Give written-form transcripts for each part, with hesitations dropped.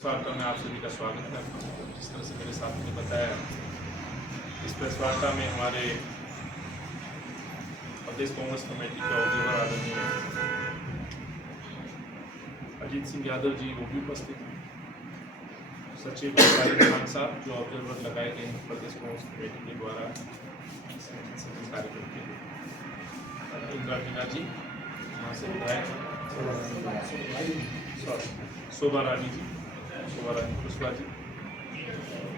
वार्ता में आप सभी का स्वागत है। जिस तरह से मेरे साथी ने बताया, इस प्रेस वार्ता में हमारे प्रदेश कांग्रेस कमेटी के अहदेदार आदरणीय अजीत सिंह यादव जी वो भी उपस्थित हैं। सचिव खान साहब जो ऑब्जर्वर लगाए गए हैं प्रदेश कांग्रेस कमेटी के द्वारा कार्यक्रम के लिए, इंदिरा मीना जी यहाँ से विधायक, शोभा रानी पुष्पा जी,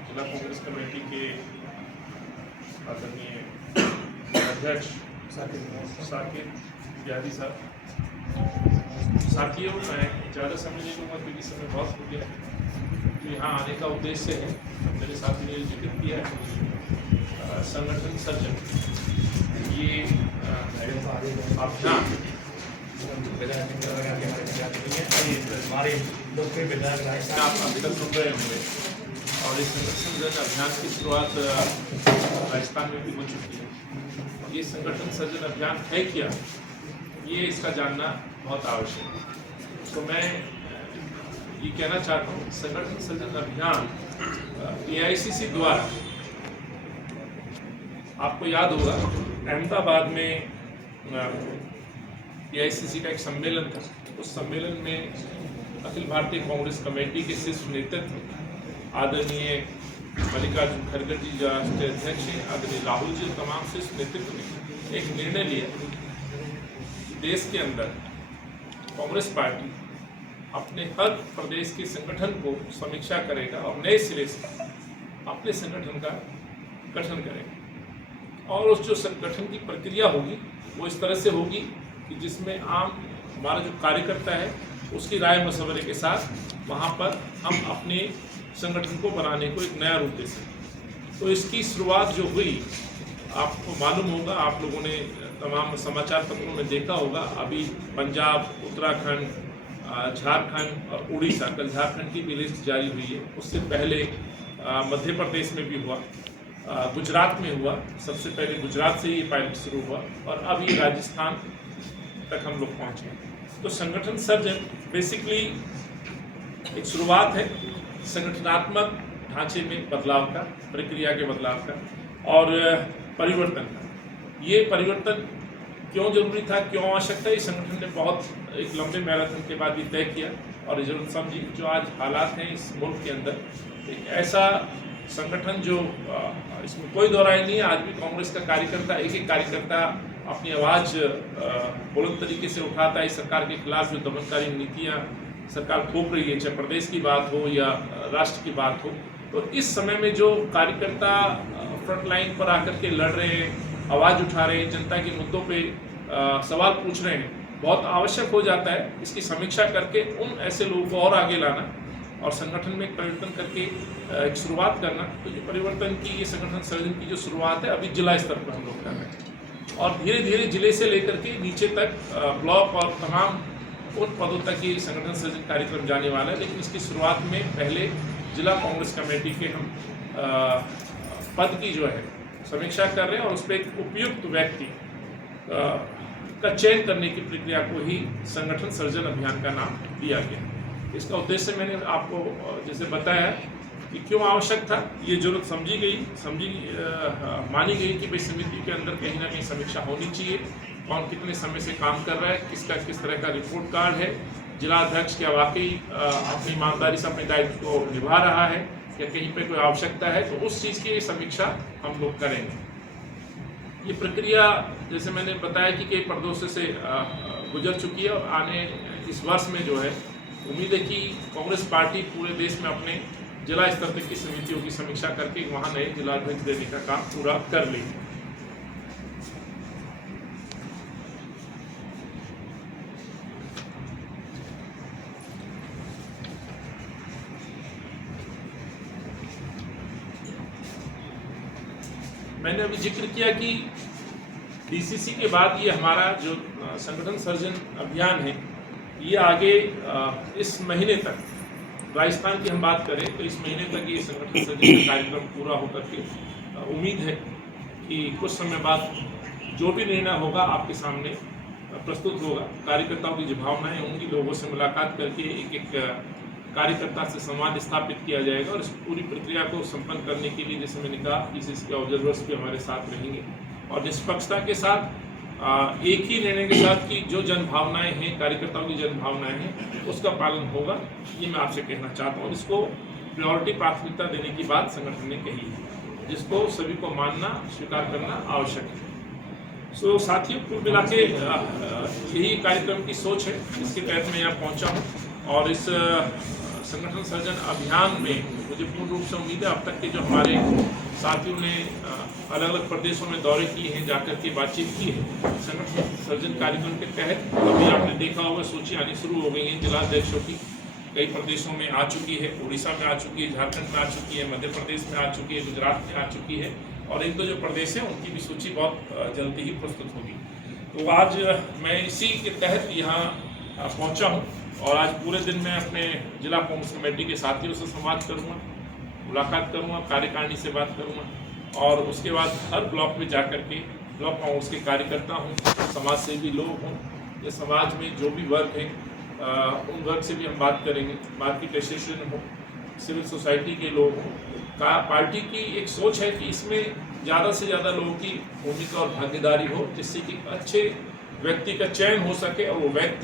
जिला कांग्रेस कमेटी के आदरणीय अध्यक्ष साकिब बिहारी साहब। साथियों, मैं ज़्यादा समय नहीं लूँगा क्योंकि समय बहुत हो गया। तो यहाँ आने का उद्देश्य है, मेरे साथी ने जिक्र किया है, संगठन सर्जन ये अभियान हमारे लोग के आप अभी तक सुन रहे होंगे, और इस संगठन अभियान की शुरुआत राजस्थान में भी हो चुकी है। ये संगठन सर्जन अभियान है क्या, ये इसका जानना बहुत आवश्यक है। तो मैं ये कहना चाहता हूँ, संगठन सर्जन अभियान AICC द्वारा, आपको याद होगा अहमदाबाद में AICC का एक सम्मेलन था। उस सम्मेलन में अखिल भारतीय कांग्रेस कमेटी के शीर्ष नेतृत्व आदरणीय मल्लिकार्जुन खड़गे जी राष्ट्रीय अध्यक्ष, आदरणीय राहुल जी, तमाम शीर्ष नेतृत्व ने एक निर्णय लिया कि देश के अंदर कांग्रेस पार्टी अपने हर प्रदेश के संगठन को समीक्षा करेगा और नए सिरे से अपने संगठन का गठन करेगा। और उस जो संगठन की प्रक्रिया होगी वो इस तरह से होगी कि जिसमें आम हमारा जो कार्यकर्ता है उसकी राय मशवरे के साथ वहाँ पर हम अपने संगठन को बनाने को एक नया रूप दे सकें। तो इसकी शुरुआत जो हुई, आपको मालूम होगा, आप लोगों ने तमाम समाचार पत्रों में देखा होगा, अभी पंजाब, उत्तराखंड, झारखंड और उड़ीसा, कल झारखंड की भी लिस्ट जारी हुई है। उससे पहले मध्य प्रदेश में भी हुआ, गुजरात में हुआ। सबसे पहले गुजरात से ये पायलट शुरू हुआ और अब ये राजस्थान तक हम लोग पहुँचे। तो संगठन सर्जन बेसिकली एक शुरुआत है संगठनात्मक ढांचे में बदलाव का, प्रक्रिया के बदलाव का और परिवर्तन का। ये परिवर्तन क्यों जरूरी था, क्यों आवश्यक था, इस संगठन ने बहुत एक लंबे मैराथन के बाद भी तय किया और जरूरत समझी। जो आज हालात हैं इस मुल्क के अंदर, एक ऐसा संगठन जो इसमें कोई दोहराई नहीं है, आज भी कांग्रेस का कार्यकर्ता, एक एक कार्यकर्ता अपनी आवाज़ बुलंद तरीके से उठाता है। इस सरकार के खिलाफ जो दमनकारी नीतियाँ सरकार थोप रही है, चाहे प्रदेश की बात हो या राष्ट्र की बात हो, तो इस समय में जो कार्यकर्ता फ्रंट लाइन पर आकर के लड़ रहे हैं, आवाज़ उठा रहे हैं, जनता के मुद्दों पे सवाल पूछ रहे हैं, बहुत आवश्यक हो जाता है इसकी समीक्षा करके उन ऐसे लोगों को और आगे लाना और संगठन में परिवर्तन करके एक शुरुआत करना। तो जो परिवर्तन की, ये संगठन सर्जन की जो शुरुआत है अभी जिला स्तर पर हम लोग कर रहे हैं और धीरे धीरे जिले से लेकर के नीचे तक ब्लॉक और तमाम उन पदों तक ये संगठन सर्जन कार्यक्रम जाने वाला है। लेकिन इसकी शुरुआत में पहले जिला कांग्रेस कमेटी के हम पद की जो है समीक्षा कर रहे हैं और उस पर एक उपयुक्त व्यक्ति का चयन करने की प्रक्रिया को ही संगठन सर्जन अभियान का नाम दिया गया। इसका उद्देश्य मैंने आपको जैसे बताया कि क्यों आवश्यक था, ये जरूरत मानी गई कि भाई समिति के अंदर कहीं ना कहीं समीक्षा होनी चाहिए। कौन कितने समय से काम कर रहा है, किसका किस तरह का रिपोर्ट कार्ड है, जिला अध्यक्ष क्या वाकई अपनी ईमानदारी से अपने दायित्व को निभा रहा है या कहीं पे कोई आवश्यकता है, तो उस चीज़ की समीक्षा हम लोग करेंगे। ये प्रक्रिया जैसे मैंने बताया कि कई प्रदोषों से गुजर चुकी है और आने इस वर्ष में जो है उम्मीद है कि कांग्रेस पार्टी पूरे देश में अपने जिला स्तर तक की समितियों की समीक्षा करके वहाँ नए जिला अध्यक्ष देने का काम पूरा कर लेगी। मैंने अभी जिक्र किया कि DCC के बाद ये हमारा जो संगठन सर्जन अभियान है, ये आगे इस महीने तक, राजस्थान की हम बात करें तो इस महीने तक ये संगठन सर्जन का कार्यक्रम पूरा होकर के उम्मीद है कि कुछ समय बाद जो भी निर्णय होगा आपके सामने प्रस्तुत होगा। कार्यकर्ताओं की जो भावनाएं होंगी, लोगों से मुलाकात करके एक एक कार्यकर्ता से संवाद स्थापित किया जाएगा और इस पूरी प्रक्रिया को संपन्न करने के लिए, जैसे मैंने कहा, पीसीसी के ऑब्जर्वर्स भी हमारे साथ रहेंगे और निष्पक्षता के साथ एक ही निर्णय के साथ कि जो जनभावनाएं हैं, कार्यकर्ताओं की जनभावनाएं हैं, उसका पालन होगा, ये मैं आपसे कहना चाहता हूँ। इसको प्रायोरिटी, प्राथमिकता देने की बात संगठन ने कही है, जिसको सभी को मानना, स्वीकार करना आवश्यक है। सो साथियों, कुल मिला के यही कार्यक्रम की सोच है, इसके तहत मैं यहाँ पहुँचा हूँ और इस संगठन सर्जन अभियान में मुझे पूर्ण रूप से उम्मीद है अब तक के जो हमारे साथियों ने अलग अलग प्रदेशों में दौरे किए हैं, जाकर के बातचीत की है संगठन सर्जन कार्यक्रम के तहत। अभी आपने देखा होगा सूची आनी शुरू हो गई है जिलाध्यक्षों की, कई प्रदेशों में आ चुकी है, उड़ीसा में आ चुकी है, झारखंड में आ चुकी है, मध्य प्रदेश में आ चुकी है, गुजरात में आ चुकी है और एक दो जो प्रदेश हैं उनकी भी सूची बहुत जल्दी ही प्रस्तुत होगी। तो आज मैं इसी के तहत यहाँ पहुँचा हूँ और आज पूरे दिन मैं अपने जिला कांग्रेस कमेटी के साथियों से संवाद करूँगा, मुलाकात करूँगा, कार्यकारिणी से बात करूँगा और उसके बाद हर ब्लॉक में जाकर के ब्लॉक कांग्रेस के कार्यकर्ता हों, समाज सेवी लोग हों या समाज में जो भी वर्ग हैं उन वर्ग से भी हम बात करेंगे, मार्केट एसोसिएशन हो, सिविल सोसाइटी के लोग हों। पार्टी की एक सोच है कि इसमें ज़्यादा से ज़्यादा लोगों की भूमिका और भागीदारी हो, जिससे कि अच्छे व्यक्ति का चयन हो सके और वो व्यक्ति